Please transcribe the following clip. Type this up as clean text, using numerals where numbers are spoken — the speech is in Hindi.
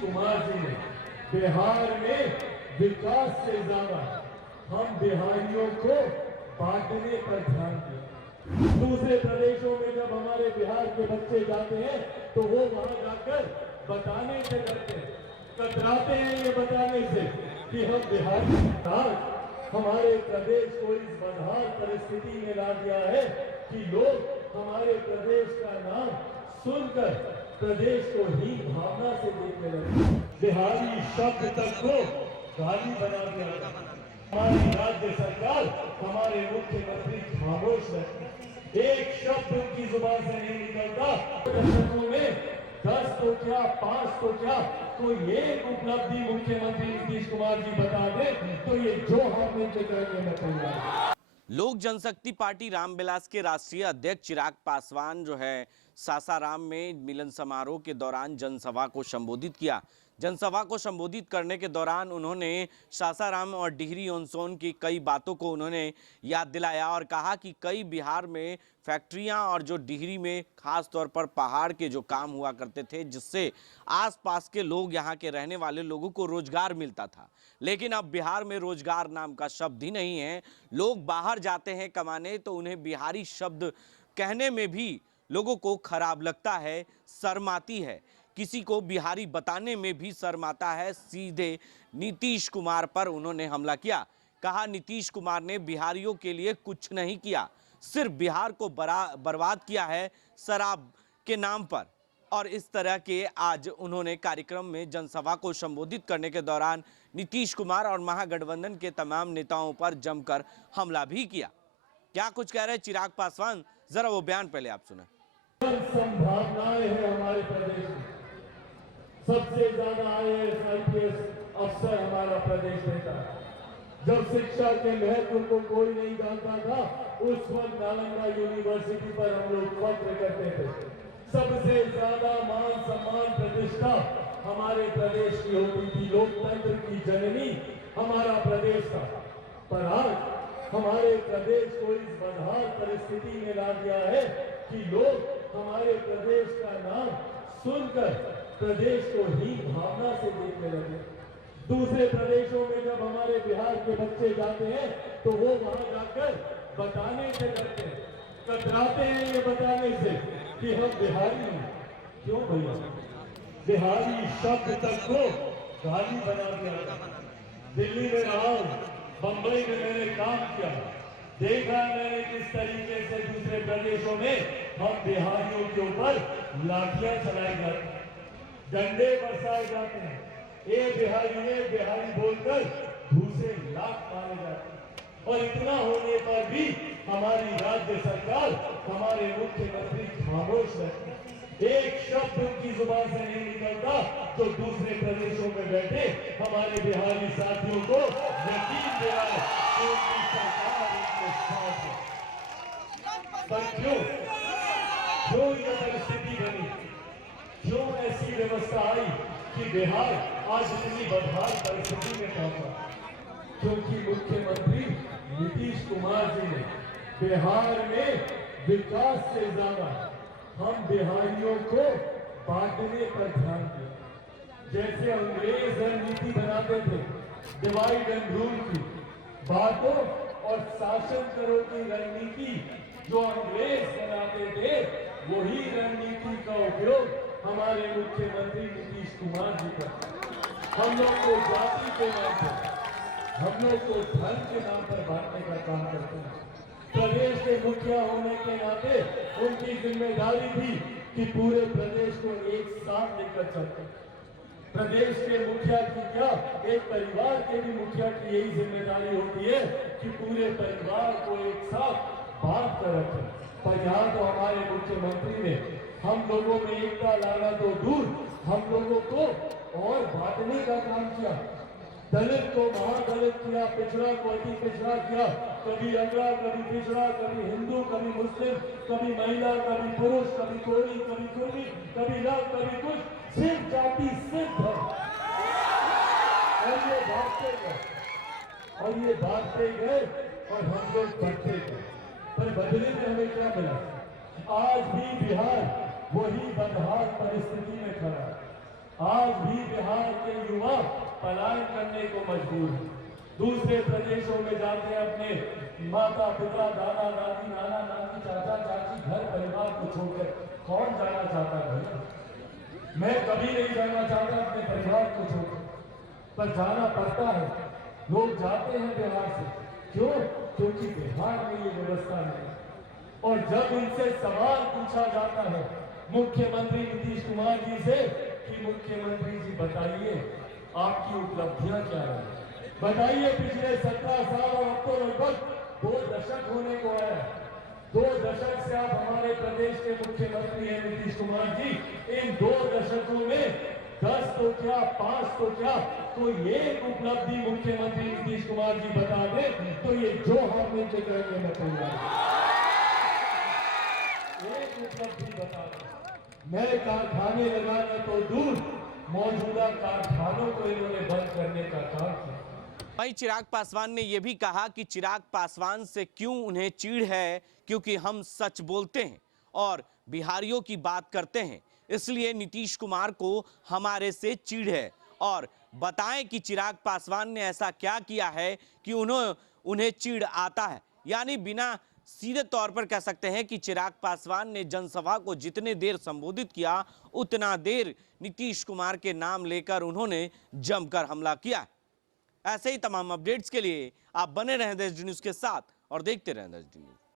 कुमार जी ने बिहार में विकास से ज्यादा हम बिहारियों को बांटने पर ध्यान दिया। दूसरे प्रदेशों में जब हमारे बिहार के बच्चे जाते हैं तो वो वहां जाकर बताने से डरते हैं, कतराते हैं ये बताने से कि हम बिहारी। हमारे प्रदेश को इस बदहाल परिस्थिति में ला दिया है कि लोग हमारे प्रदेश का नाम सुनकर प्रदेश को ही भावना से देखने लगे। बिहारी शब्द तक को गाली बना दिया। हमारी राज्य सरकार, हमारे मुख्यमंत्री खामोश रहते, एक शब्द उनकी जुबान से नहीं निकलता। दशकों में 10 तो क्या 5 तो क्या कोई एक उपलब्धि मुख्यमंत्री नीतीश कुमार जी बता दे तो ये जो हम मिलकर करेंगे मैं तैयार। लोक जनशक्ति पार्टी रामविलास के राष्ट्रीय अध्यक्ष चिराग पासवान जो है सासाराम में मिलन समारोह के दौरान जनसभा को संबोधित किया। जनसभा को संबोधित करने के दौरान उन्होंने सासाराम और डिहरी ऑन सोन की कई बातों को उन्होंने याद दिलाया और कहा कि कई बिहार में फैक्ट्रियां और जो डिहरी में खास तौर पर पहाड़ के जो काम हुआ करते थे जिससे आसपास के लोग, यहाँ के रहने वाले लोगों को रोजगार मिलता था, लेकिन अब बिहार में रोजगार नाम का शब्द ही नहीं है। लोग बाहर जाते हैं कमाने तो उन्हें बिहारी शब्द कहने में भी लोगों को खराब लगता है, शर्माती है, किसी को बिहारी बताने में भी शर्माता है। सीधे नीतीश कुमार पर उन्होंने हमला किया। कहा नीतीश कुमार ने बिहारियों के लिए कुछ नहीं किया, सिर्फ बिहार को बर्बाद किया है शराब के नाम पर। और इस तरह के आज उन्होंने कार्यक्रम में जनसभा को संबोधित करने के दौरान नीतीश कुमार और महागठबंधन के तमाम नेताओं पर जमकर हमला भी किया। क्या कुछ कह रहे चिराग पासवान, जरा वो बयान पहले आप सुने। संभावनाएं हैं हमारे प्रदेश में, सबसे ज्यादा IAS IPS अफसर हमारा प्रदेश देता है। जब शिक्षा के महत्व को कोई नहीं जानता था उस वक्त नालंदा यूनिवर्सिटी पर हम लोग फख्र करते थे। सबसे ज्यादा मान सम्मान प्रतिष्ठा हमारे प्रदेश की होती थी, लोकतंत्र की जननी हमारा प्रदेश था। पर आज हमारे प्रदेश को इस बदहाल परिस्थिति में ला दिया है कि लोग हमारे प्रदेश का नाम सुनकर प्रदेश को ही भावना से देखने लगे। दूसरे प्रदेशों में जब हमारे बिहार के बच्चे जाते हैं तो वो वहां जाकर बताने से डरते हैं, कतराते हैं ये बताने से कि हम बिहारी हैं। क्यों भैया? बिहारी शब्द तक को गाली बना दिया। दिल्ली में रहा, बंबई में मैंने काम किया, देखा मैंने किस तरीके से दूसरे प्रदेशों में हम बिहारियों के ऊपर लाठियां चलाई जाती हैं, डंडे बरसाए जाते हैं, बिहारी बोलकर दूसरे लाख मारे जाते हैं। और इतना होने पर भी हमारी राज्य सरकार, हमारे मुख्यमंत्री खामोश रहते हैं। एक शब्द उनकी जुबान से नहीं निकलता तो दूसरे प्रदेशों में बैठे हमारे बिहारी साथियों को यकीन दिलाए कि उनकी सरकार उनके साथ है। पर क्यों ये परिस्थिति बनी, क्यों ऐसी व्यवस्था आई कि बिहार आज इतनी बदहाल परिस्थिति में पहुंचा? क्योंकि मुख्यमंत्री नीतीश कुमार जी ने बिहार में विकास से ज्यादा हम बिहारियों को बांटने पर ध्यान दिया। जैसे अंग्रेज रणनीति बनाते थे डिवाइड एंड रूल की, बांटो और शासन करो की रणनीति जो अंग्रेज बनाते थे, वही रणनीति का उपयोग हमारे मुख्यमंत्री नीतीश कुमार जी करते। हम लोग को जाति के नाम पर, हम लोग को धर्म के नाम पर बांटने का काम करते हैं। प्रदेश के मुखिया होने के नाते उनकी जिम्मेदारी थी कि पूरे प्रदेश को एक साथ लेकर चलते। प्रदेश के मुखिया की क्या, एक परिवार के भी मुखिया की यही जिम्मेदारी होती है कि पूरे परिवार को एक साथ बांध कर रखें। पर यहाँ तो हमारे मुख्यमंत्री ने हम लोगों में एकता लाना तो दूर, हम लोगों को और बांटने का काम किया। दलित को महादलित किया, पिछड़ा को अति पिछड़ा किया, कभी अगड़ा, कभी पिछड़ा, कभी हिंदू, कभी मुस्लिम, कभी महिला, कभी पुरुष, कभी कोई, कभी कुर्मी, कभी लव, कभी कुछ, सिर्फ जाति, सिर्फ धर्म। और ये बांटते गए और हम लोग बढ़ते गए। पर बदले में हमें क्या मिला? आज भी बिहार वही बदहाल परिस्थिति में खड़ा है। आज भी बिहार के युवा पलायन करने को मजबूर हैं, दूसरे प्रदेशों में जाते हैं, अपने माता पिता दादा दादी नाना नानी चाचा चाची घर परिवार को छोड़कर। कौन जाना चाहता है भैया? मैं कभी नहीं जाना चाहता अपने परिवार को छोड़कर, पर जाना पड़ता है। लोग जाते हैं बिहार से, क्यों? क्योंकि बिहार में ये व्यवस्था है। और जब इनसे सवाल पूछा जाता है मुख्यमंत्री नीतीश कुमार जी से कि मुख्यमंत्री जी बताइए आपकी उपलब्धियां क्या रही, बताइए पिछले 17 साल और अब तो लगभग 2 दशक होने को आया। 2 दशक से आप हमारे प्रदेश के मुख्यमंत्री हैं नीतीश कुमार जी। इन 2 दशकों में 10 तो क्या 5 तो क्या कोई एक उपलब्धि मुख्यमंत्री नीतीश कुमार जी बता दे तो ये जो हम मिलकर करेंगे मैं तैयार। एक उपलब्धि बता दे। नए कारखाने लगाने तो दूर, मौजूदा कारखानों को इन्होंने बंद करने का काम किया। वहीं चिराग पासवान ने यह भी कहा कि चिराग पासवान से क्यों उन्हें चिढ़ है, क्योंकि हम सच बोलते हैं और बिहारियों की बात करते हैं, इसलिए नीतीश कुमार को हमारे से चिढ़ है। और बताएं कि चिराग पासवान ने ऐसा क्या किया है कि उन्हें चिढ़ आता है। यानी बिना सीधे तौर पर कह सकते हैं कि चिराग पासवान ने जनसभा को जितने देर संबोधित किया उतना देर नीतीश कुमार के नाम लेकर उन्होंने जमकर हमला किया। ऐसे ही तमाम अपडेट्स के लिए आप बने रहें देश न्यूज़ के साथ और देखते रहें देश न्यूज़।